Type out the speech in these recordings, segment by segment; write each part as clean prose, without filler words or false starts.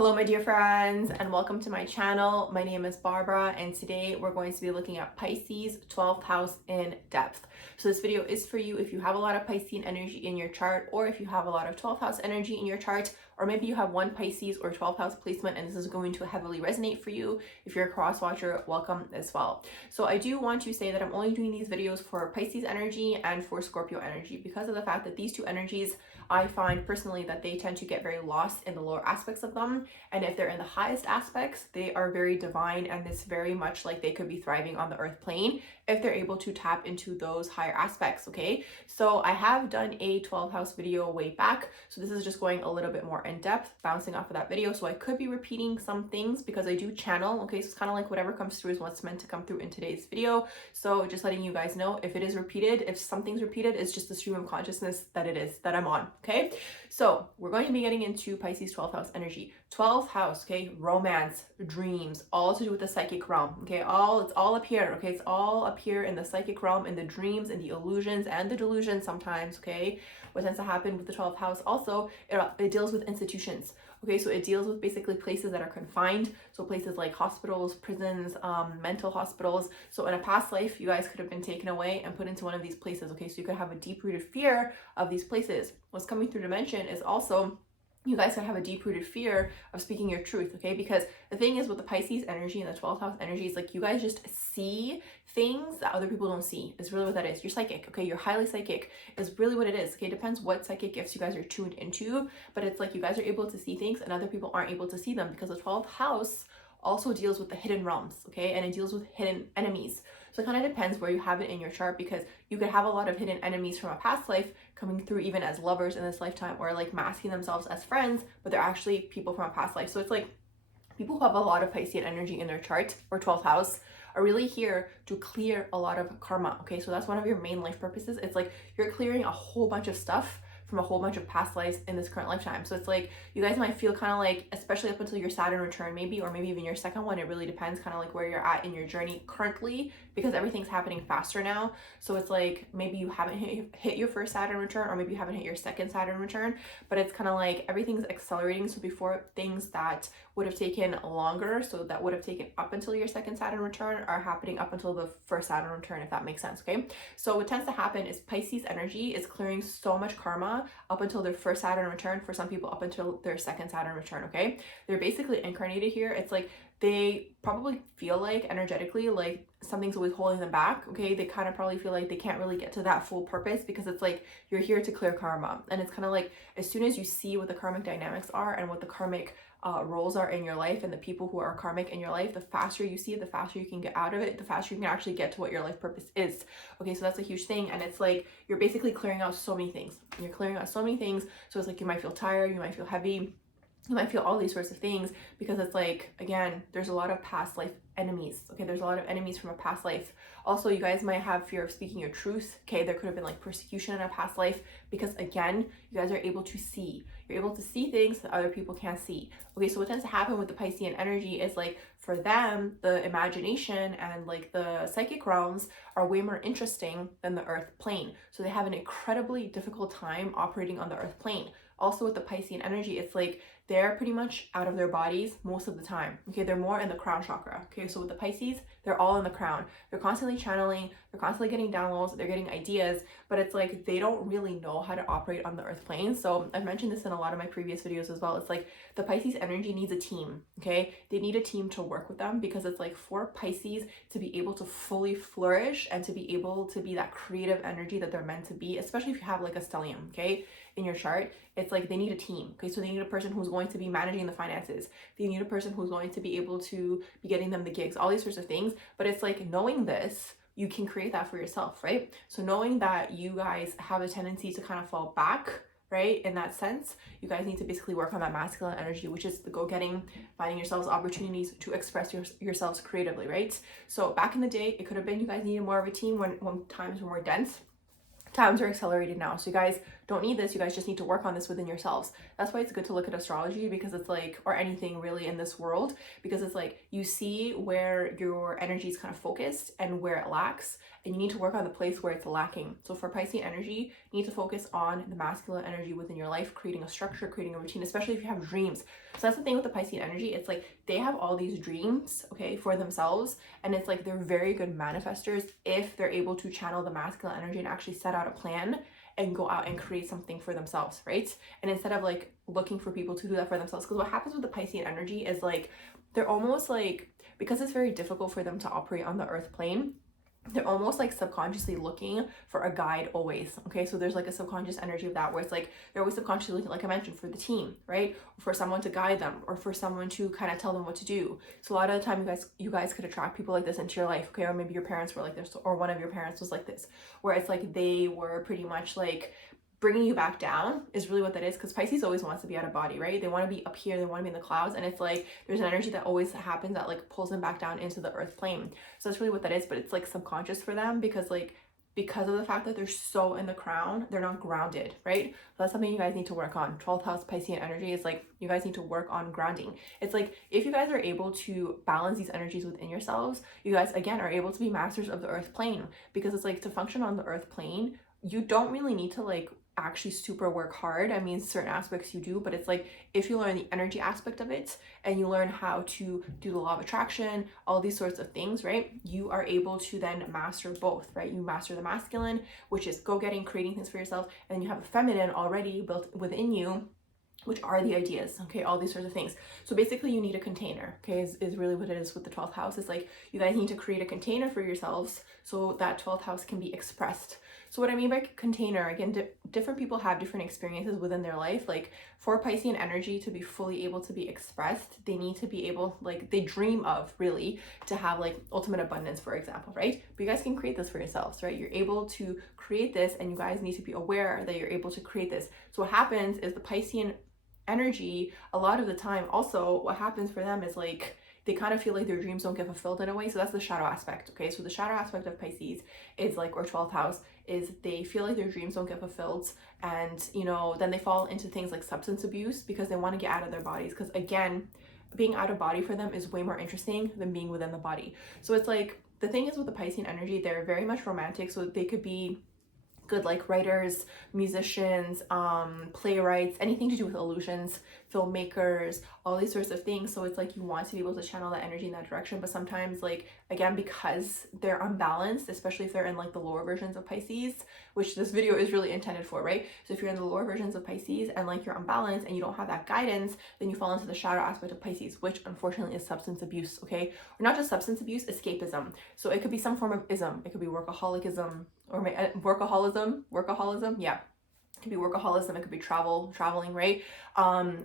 Hello my dear friends and welcome to my channel. My name is Barbara and today we're going to be looking at Pisces 12th house in depth. So this video is for you if you have a lot of Piscean energy in your chart, or if you have a lot of 12th house energy in your chart, or maybe you have one Pisces or 12th house placement and this is going to heavily resonate for you. If you're a cross watcher, welcome as well. So I do want to say that I'm only doing these videos for Pisces energy and for Scorpio energy because of the fact that these two energies, I find personally that they tend to get very lost in the lower aspects of them. And if they're in the highest aspects, they are very divine and it's very much like they could be thriving on the earth plane if they're able to tap into those higher aspects, okay? So I have done a 12th house video way back. So this is just going a little bit more in depth, bouncing off of that video. So I could be repeating some things because I do channel, okay? So it's kind of like whatever comes through is what's meant to come through in today's video. So just letting you guys know if it is repeated, if something's repeated, it's just the stream of consciousness that it is, that I'm on, okay? So we're going to be getting into Pisces 12th house energy. 12th house, okay, romance, dreams, all to do with the psychic realm, okay? It's all up here, okay? It's all up here in the psychic realm, in the dreams and the illusions and the delusions sometimes, okay? What tends to happen with the 12th house also, it deals with institutions, okay? So it deals with basically places that are confined, so places like hospitals, prisons, mental hospitals. So in a past life, you guys could have been taken away and put into one of these places, okay? So you could have a deep-rooted fear of these places. What's coming through dimension is also you guys could have a deep-rooted fear of speaking your truth, okay? Because the thing is with the Pisces energy and the 12th house energy is like you guys just see things that other people don't see. Is really what that is. You're psychic, okay? You're highly psychic is really what it is, okay? It depends what psychic gifts you guys are tuned into, but it's like you guys are able to see things and other people aren't able to see them because the 12th house also deals with the hidden realms, okay? And it deals with hidden enemies. So it kind of depends where you have it in your chart because you could have a lot of hidden enemies from a past life coming through even as lovers in this lifetime, or like masking themselves as friends, but they're actually people from a past life. So it's like people who have a lot of Piscean energy in their chart or 12th house are really here to clear a lot of karma, okay? So that's one of your main life purposes. It's like you're clearing a whole bunch of stuff from a whole bunch of past lives in this current lifetime. So it's like you guys might feel kind of like, especially up until your Saturn return maybe, or maybe even your second one, it really depends kind of like where you're at in your journey currently because everything's happening faster now. So it's like maybe you haven't hit your first Saturn return, or maybe you haven't hit your second Saturn return, but it's kind of like everything's accelerating. So before things that would have taken longer, so that would have taken up until your second Saturn return, are happening up until the first Saturn return, if that makes sense, okay? So what tends to happen is Pisces energy is clearing so much karma up until their first Saturn return, for some people up until their second Saturn return, okay? They're basically incarnated here. It's like they probably feel like energetically like something's always holding them back, okay? They kind of probably feel like they can't really get to that full purpose because it's like you're here to clear karma. And it's kind of like as soon as you see what the karmic dynamics are and what the karmic roles are in your life and the people who are karmic in your life, the faster you see it, the faster you can get out of it, the faster you can actually get to what your life purpose is, okay? So that's a huge thing. And it's like you're basically clearing out so many things. You're clearing out so many things. So it's like you might feel tired, you might feel heavy, you might feel all these sorts of things because it's like, again, there's a lot of past life enemies, okay? There's a lot of enemies from a past life. Also, you guys might have fear of speaking your truth, okay? There could have been like persecution in a past life because again, you guys are able to see. You're able to see things that other people can't see. Okay, so what tends to happen with the Piscean energy is like for them, the imagination and like the psychic realms are way more interesting than the earth plane. So they have an incredibly difficult time operating on the earth plane. Also with the Piscean energy, it's like they're pretty much out of their bodies most of the time, okay? They're more in the crown chakra, okay? So with the Pisces, they're all in the crown. They're constantly channeling, they're constantly getting downloads, they're getting ideas, but it's like they don't really know how to operate on the earth plane. So I've mentioned this in a lot of my previous videos as well. It's like the Pisces energy needs a team, okay? They need a team to work with them because it's like for Pisces to be able to fully flourish and to be able to be that creative energy that they're meant to be, especially if you have like a stellium, okay, in your chart, it's like they need a team, okay? So they need a person who's going to be managing the finances. They need a person who's going to be able to be getting them the gigs, all these sorts of things. But it's like knowing this, you can create that for yourself, right? So knowing that you guys have a tendency to kind of fall back, right? In that sense, you guys need to basically work on that masculine energy, which is the go-getting, finding yourselves opportunities to express yourselves creatively, right? So back in the day, it could have been you guys needed more of a team when times were more dense. Times are accelerated now. So you guys don't need this. You guys just need to work on this within yourselves. That's why it's good to look at astrology, because it's like, or anything really in this world, because it's like you see where your energy is kind of focused and where it lacks, and you need to work on the place where it's lacking. So for Piscean energy, you need to focus on the masculine energy within your life, creating a structure, creating a routine, especially if you have dreams. So that's the thing with the Piscean energy. It's like they have all these dreams, okay, for themselves, and it's like they're very good manifestors if they're able to channel the masculine energy and actually set out a plan and go out and create something for themselves, right? And instead of like looking for people to do that for themselves, because what happens with the Piscean energy is like they're almost like, because it's very difficult for them to operate on the earth plane, they're almost like subconsciously looking for a guide always. Okay, so there's like a subconscious energy of that, where it's like they're always subconsciously looking, like I mentioned, for the team, right? For someone to guide them, or for someone to kind of tell them what to do. So a lot of the time you guys could attract people like this into your life, okay? Or maybe your parents were like this, or one of your parents was like this, where it's like they were pretty much like bringing you back down, is really what that is. Because Pisces always wants to be out of body, right? They want to be up here, they want to be in the clouds, and it's like there's an energy that always happens that like pulls them back down into the earth plane. So that's really what that is. But it's like subconscious for them, because of the fact that they're so in the crown, they're not grounded, right? So that's something you guys need to work on. 12th house Piscean energy is like you guys need to work on grounding. It's like if you guys are able to balance these energies within yourselves, you guys again are able to be masters of the earth plane. Because it's like to function on the earth plane, you don't really need to like actually super work hard. I mean, certain aspects you do, but it's like if you learn the energy aspect of it and you learn how to do the law of attraction, all these sorts of things, right? You are able to then master both, right? You master the masculine, which is go-getting, creating things for yourself, and then you have a feminine already built within you, which are the ideas, okay? All these sorts of things. So basically you need a container, okay, is really what it is with the 12th house. It's like you guys need to create a container for yourselves so that 12th house can be expressed. So what I mean by container, again, different people have different experiences within their life. Like for Piscean energy to be fully able to be expressed, they need to be able, like they dream of really to have like ultimate abundance, for example, right? But you guys can create this for yourselves, right? You're able to create this, and you guys need to be aware that you're able to create this. So what happens is the Piscean energy, a lot of the time also what happens for them is like they kind of feel like their dreams don't get fulfilled in a way. So that's the shadow aspect, okay? So the shadow aspect of Pisces is like, or 12th house, is they feel like their dreams don't get fulfilled, and you know, then they fall into things like substance abuse because they want to get out of their bodies, because again, being out of body for them is way more interesting than being within the body. So it's like the thing is with the Piscean energy, they're very much romantic, so they could be good like writers, musicians, playwrights, anything to do with illusions, filmmakers, all these sorts of things. So it's like you want to be able to channel that energy in that direction, but sometimes like again, because they're unbalanced, especially if they're in like the lower versions of Pisces, which this video is really intended for, right? So if you're in the lower versions of Pisces and like you're unbalanced and you don't have that guidance, then you fall into the shadow aspect of Pisces, which unfortunately is substance abuse, okay? Or not just substance abuse, escapism. So it could be some form of ism. It could be workaholicism, or workaholism, yeah. It could be workaholism, it could be traveling, right?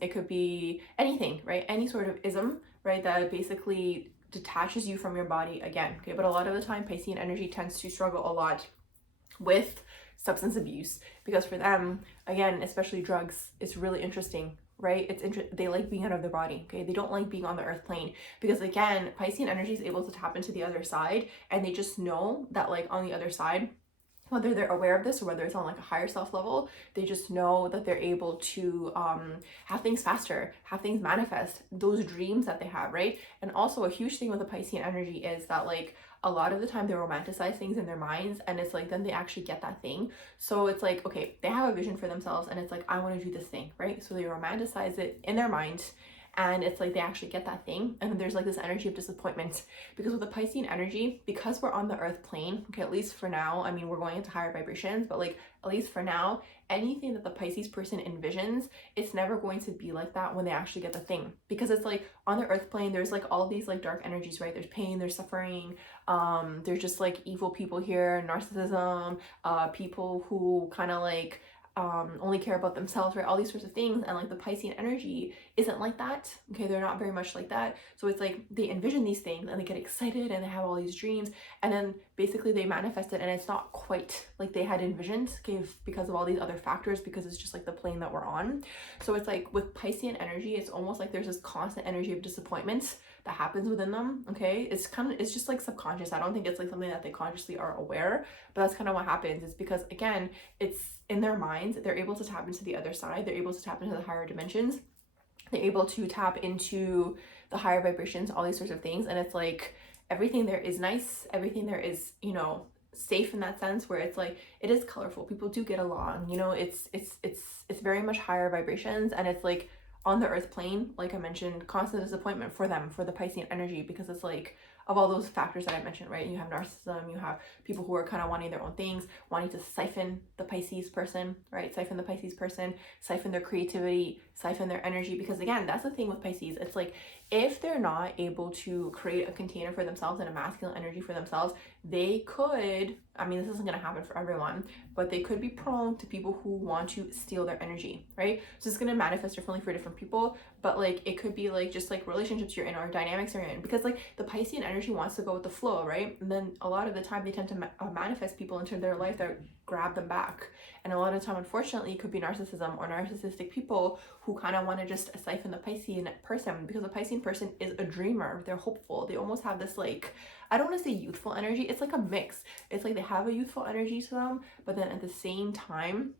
It could be anything, right? Any sort of ism, right? That basically detaches you from your body again, okay? But a lot of the time, Piscean energy tends to struggle a lot with substance abuse, because for them, again, especially drugs, it's really interesting, right? They like being out of their body, okay? They don't like being on the earth plane, because again, Piscean energy is able to tap into the other side, and they just know that like on the other side, whether they're aware of this or whether it's on like a higher self level, they just know that they're able to have things faster, have things manifest, those dreams that they have, right? And also a huge thing with the Piscean energy is that like a lot of the time they romanticize things in their minds, and it's like then they actually get that thing. So it's like, okay, they have a vision for themselves, and it's like, I want to do this thing, right? So they romanticize it in their mind, and it's like they actually get that thing, and then there's like this energy of disappointment, because with the Piscean energy, because we're on the earth plane, okay, at least for now, I mean, we're going into higher vibrations, but like at least for now, anything that the Pisces person envisions, it's never going to be like that when they actually get the thing, because it's like on the earth plane, there's like all these like dark energies, right? There's pain, there's suffering, there's just like evil people here, narcissism, people who kind of like only care about themselves, right? All these sorts of things. And like the Piscean energy isn't like that. Okay, they're not very much like that. So it's like they envision these things and they get excited and they have all these dreams, and then basically they manifest it and it's not quite like they had envisioned, okay, because of all these other factors, because it's just like the plane that we're on. So it's like with Piscean energy, it's almost like there's this constant energy of disappointment that happens within them. Okay, it's just like subconscious. I don't think it's like something that they consciously are aware, but that's kind of what happens. It's because, again, it's in their minds. They're able to tap into the other side. They're able to tap into the higher dimensions. They're able to tap into the higher vibrations, all these sorts of things. And it's like everything there is nice. Everything there is, you know, safe in that sense, where it's like it is colorful. People do get along. You know, it's very much higher vibrations, and it's like on the earth plane, like I mentioned, constant disappointment for them, for the Piscean energy, because it's like of all those factors that I mentioned, right? You have narcissism, you have people who are kind of wanting their own things, wanting to siphon the Pisces person, right? Siphon the Pisces person, siphon their creativity, siphon their energy. Because again, that's the thing with Pisces. It's like if they're not able to create a container for themselves and a masculine energy for themselves, they could, I mean, this isn't going to happen for everyone, but they could be prone to people who want to steal their energy, right? So it's going to manifest differently for different people, but like it could be like just like relationships you're in or dynamics you're in, because like the Piscean energy wants to go with the flow, right? And then a lot of the time they tend to manifest people into their life that grab them back. And a lot of the time, unfortunately, it could be narcissism or narcissistic people who kind of want to just siphon the Piscean person, because the Piscean person is a dreamer. They're hopeful. They almost have this like, I don't want to say youthful energy. It's like a mix. It's like they have a youthful energy to them, but then at the same time,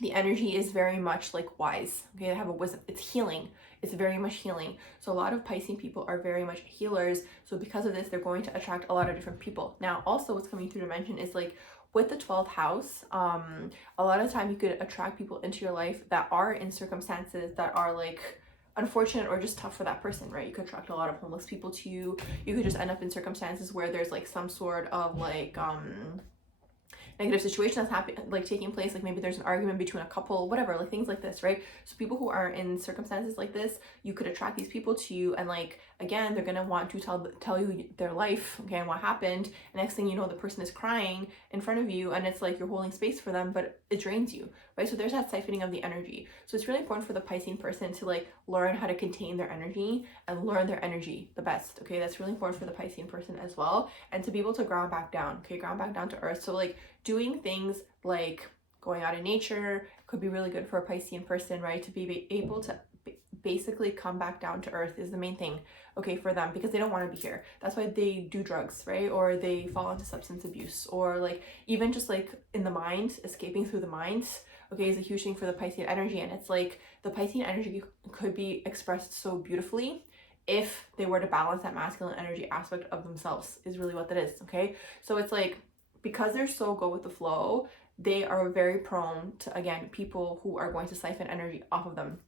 the energy is very much like wise. Okay, they have a wisdom. It's healing. It's very much healing. So a lot of Piscean people are very much healers. So because of this, they're going to attract a lot of different people. Now, also what's coming through to mention is like with the 12th house, a lot of time you could attract people into your life that are in circumstances that are like unfortunate or just tough for that person, right? You could attract a lot of homeless people to you. You could just end up in circumstances where there's like some sort of like negative situation that's happening, like taking place, like maybe there's an argument between a couple, whatever, like things like this, right? So people who are in circumstances like this, you could attract these people to you, and like again, they're gonna want to tell you their life, okay, and what happened. And next thing you know, the person is crying in front of you, and it's like you're holding space for them, but it drains you, right? So there's that siphoning of the energy. So it's really important for the Piscean person to like learn how to contain their energy and learn their energy the best, okay? That's really important for the Piscean person as well, and to be able to ground back down, okay, ground back down to earth. So like doing things like going out in nature could be really good for a Piscean person, right? To be able to basically come back down to earth is the main thing, okay, for them, because they don't want to be here. That's why they do drugs, right? Or they fall into substance abuse, or like even just like in the mind, escaping through the mind, okay, is a huge thing for the Piscean energy. And it's like the Piscean energy could be expressed so beautifully if they were to balance that masculine energy aspect of themselves, is really what that is, okay? So it's like, because they're so go with the flow, they are very prone to, again, people who are going to siphon energy off of them.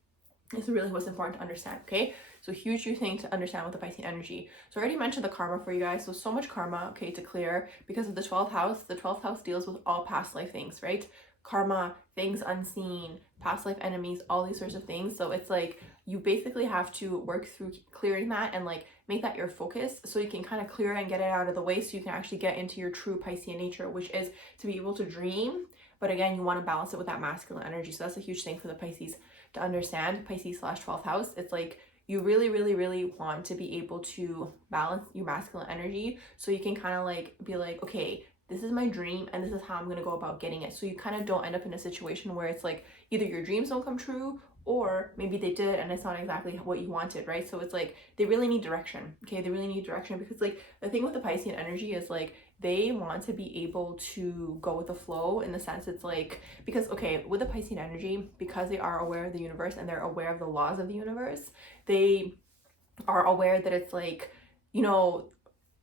This is really what's important to understand, okay? So huge thing to understand with the Piscean energy. So I already mentioned the karma for you guys. So much karma, okay, to clear because of the 12th house. The 12th house deals with all past life things, right? Karma, things unseen, past life enemies, all these sorts of things. So it's like you basically have to work through clearing that and like make that your focus, so you can kind of clear and get it out of the way, so you can actually get into your true Piscean nature, which is to be able to dream. But again, you want to balance it with that masculine energy. So that's a huge thing for the Pisces to understand. Pisces / 12th house. It's like you really, really, really want to be able to balance your masculine energy, so you can kind of like be like, okay, this is my dream and this is how I'm going to go about getting it. So you kind of don't end up in a situation where it's like either your dreams don't come true, or maybe they did and it's not exactly what you wanted, right? So it's like they really need direction, okay? They really need direction, because like the thing with the Piscean energy is like they want to be able to go with the flow, in the sense it's like, because okay, with the Piscean energy, because they are aware of the universe and they're aware of the laws of the universe, they are aware that it's like, you know,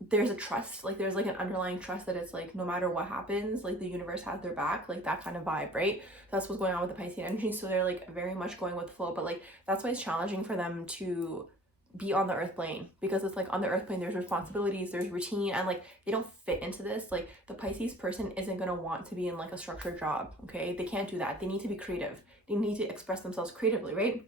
there's a trust, like there's like an underlying trust that it's like no matter what happens, like the universe has their back, like that kind of vibe, right? That's what's going on with the Piscean energy. So they're like very much going with the flow, but like that's why it's challenging for them to be on the earth plane, because it's like on the earth plane there's responsibilities, there's routine, and like they don't fit into this. Like the Pisces person isn't going to want to be in like a structured job, okay? They can't do that. They need to be creative. They need to express themselves creatively, right?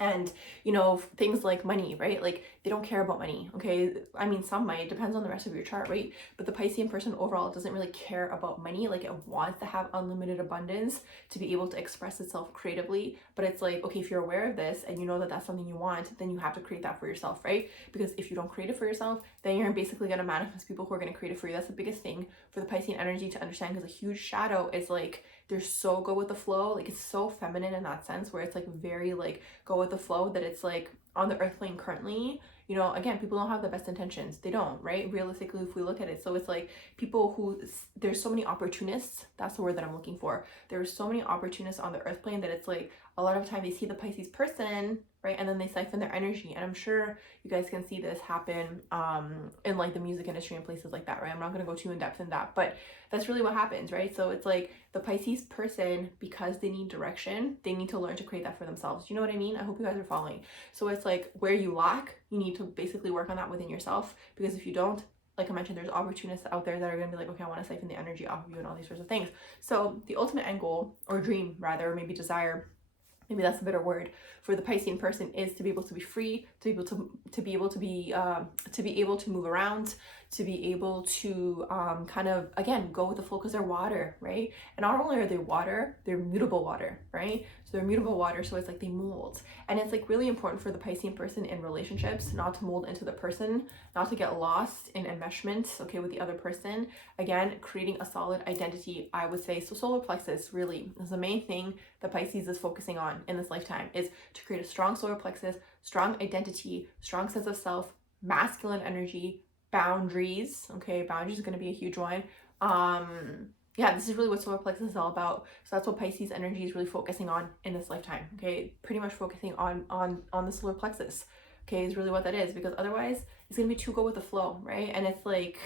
And, you know, things like money, right? Like they don't care about money, okay? I mean, some might, depends on the rest of your chart, right? But the Piscean person overall doesn't really care about money. Like it wants to have unlimited abundance to be able to express itself creatively. But it's like, okay, if you're aware of this and you know that that's something you want, then you have to create that for yourself, right? Because if you don't create it for yourself, then you're basically going to manifest people who are going to create it for you. That's the biggest thing for the Piscean energy to understand, because a huge shadow is like, they're so go with the flow. Like it's so feminine in that sense, where it's like very like go with the flow, that it's like on the earth plane currently, you know, again, people don't have the best intentions. They don't, right? Realistically, if we look at it. So it's like people who, there's so many opportunists. That's the word that I'm looking for. There's so many opportunists on the earth plane that it's like a lot of time they see the Pisces person, right? And then they siphon their energy. And I'm sure you guys can see this happen in like the music industry and places like that, right? I'm not going to go too in depth in that, but that's really what happens, right? So it's like the Pisces person, because they need direction, they need to learn to create that for themselves. You know what I mean? I hope you guys are following. So it's like where you lack, you need to basically work on that within yourself, because if you don't, like I mentioned, there's opportunists out there that are going to be like, okay, I want to siphon the energy off of you and all these sorts of things. So the ultimate end goal, or dream rather, or maybe desire, maybe that's a better word, for the Piscean person is to be able to be free, to be able to move around, to be able to kind of, again, go with the flow, because they're water, right? And not only are they water, they're mutable water, right? So they're mutable water, so it's like they mold. And it's like really important for the Piscean person in relationships not to mold into the person, not to get lost in enmeshment, okay, with the other person. Again, creating a solid identity, I would say. So solar plexus really is the main thing the Pisces is focusing on in this lifetime, is to create a strong solar plexus, strong identity, strong sense of self, masculine energy, boundaries. Okay, boundaries is going to be a huge one. Yeah, this is really what solar plexus is all about. So that's what Pisces energy is really focusing on in this lifetime. Okay, pretty much focusing on the solar plexus. Okay, is really what that is, because otherwise it's gonna be too go with the flow, right? And it's like,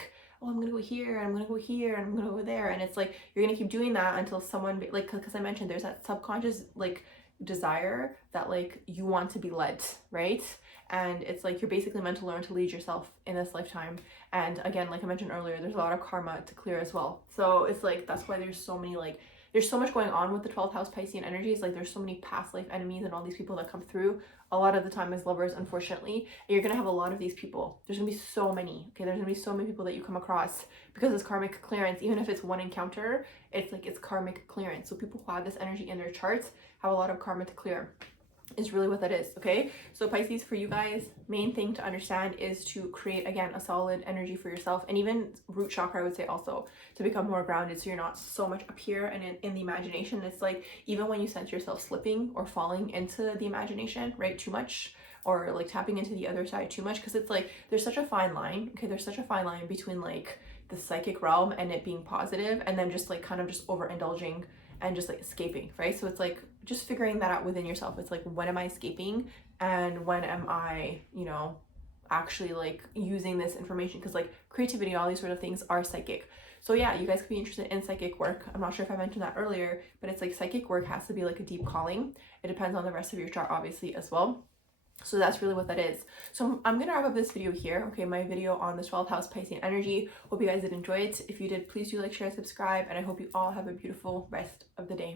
oh, I'm gonna go here, and I'm gonna go here, and I'm gonna go there, and it's like you're gonna keep doing that until someone, like, because I mentioned there's that subconscious like desire that like you want to be led, right? And it's like you're basically meant to learn to lead yourself in this lifetime. And again, like I mentioned earlier, there's a lot of karma to clear as well. So it's like that's why there's so many like there's so much going on with the 12th house Piscean energies. Like there's so many past life enemies and all these people that come through a lot of the time as lovers, unfortunately. And you're gonna have a lot of these people. There's gonna be so many. Okay, there's gonna be so many people that you come across because it's karmic clearance. Even if it's one encounter, it's like it's karmic clearance. So people who have this energy in their charts have a lot of karma to clear, is really what that is. Okay, so Pisces, for you guys, main thing to understand is to create, again, a solid energy for yourself, and even root chakra, I would say, also to become more grounded, so you're not so much up here and in the imagination. It's like even when you sense yourself slipping or falling into the imagination, right, too much, or like tapping into the other side too much, because it's like there's such a fine line. Okay, there's such a fine line between like the psychic realm and it being positive, and then just like kind of just overindulging and just like escaping, right? So it's like just figuring that out within yourself. It's like, when am I escaping, and when am I, you know, actually like using this information? Because like creativity, all these sort of things are psychic. So yeah, you guys could be interested in psychic work. I'm not sure if I mentioned that earlier, but it's like psychic work has to be like a deep calling. It depends on the rest of your chart, obviously, as well. So that's really what that is. So I'm gonna wrap up this video here. Okay, my video on the 12th house Piscean energy. Hope you guys did enjoy it. If you did, please do like, share, subscribe, and I hope you all have a beautiful rest of the day.